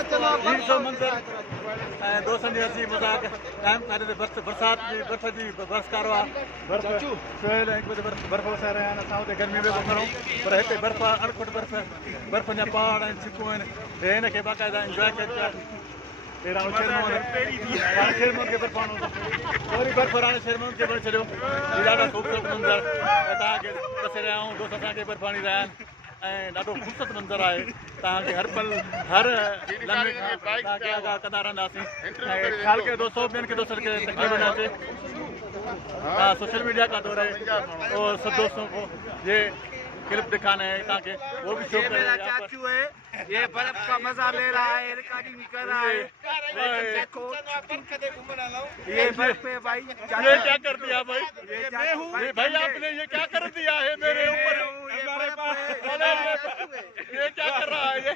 मंज़र ऐं दोस्तनि जी हसी मज़ाक टाइम काढे ते बरसात जी बर्फ़ जी बरसकारो आहे बर्फ़ सुहिल हिकु बजे बर्फ़ वसाए रहिया आहिनि असां हुते गर्मी में कोन खणूं पर हिते बर्फ़ आहे अणखुट बर्फ़ जा पहाड़ आहिनि छिकूं आहिनि हिन खे बाक़ाइदा इंजॉय कयो राणो शेरमोन खे बर्फ़ आणो वरी बर्फ़ राणो शेरमोन खे बि छॾियो हीउ ॾाढा ख़ूबसूरत मंज़र तव्हांखे ॾसे रहिया आहियूं दोस्त असांखे बर्फ़ आणी रहिया आहिनि ऐं ॾाढो ख़ूबसूरत मंज़र आहे तव्हांखे हर पल हर लम्हे खां तव्हांखे आगाह कंदा रहंदासीं ऐं ख़्यालु कयो दोस्तों ॿियनि खे दोस्तनि खे तकलीफ़ न अचे सोशल मीडिया का दौर है और सब दोस्तों को ये क्लिप दिखाना है ताकि वो भी शो करें। चाचू है ये बर्फ का मजा ले रहा है रिकॉर्डिंग कर रहा है देखो ये बर्फ पे भाई ये क्या कर दिया भाई ये भाई आपने ये क्या कर दिया है मेरे ऊपर ये क्या कर रहा है ये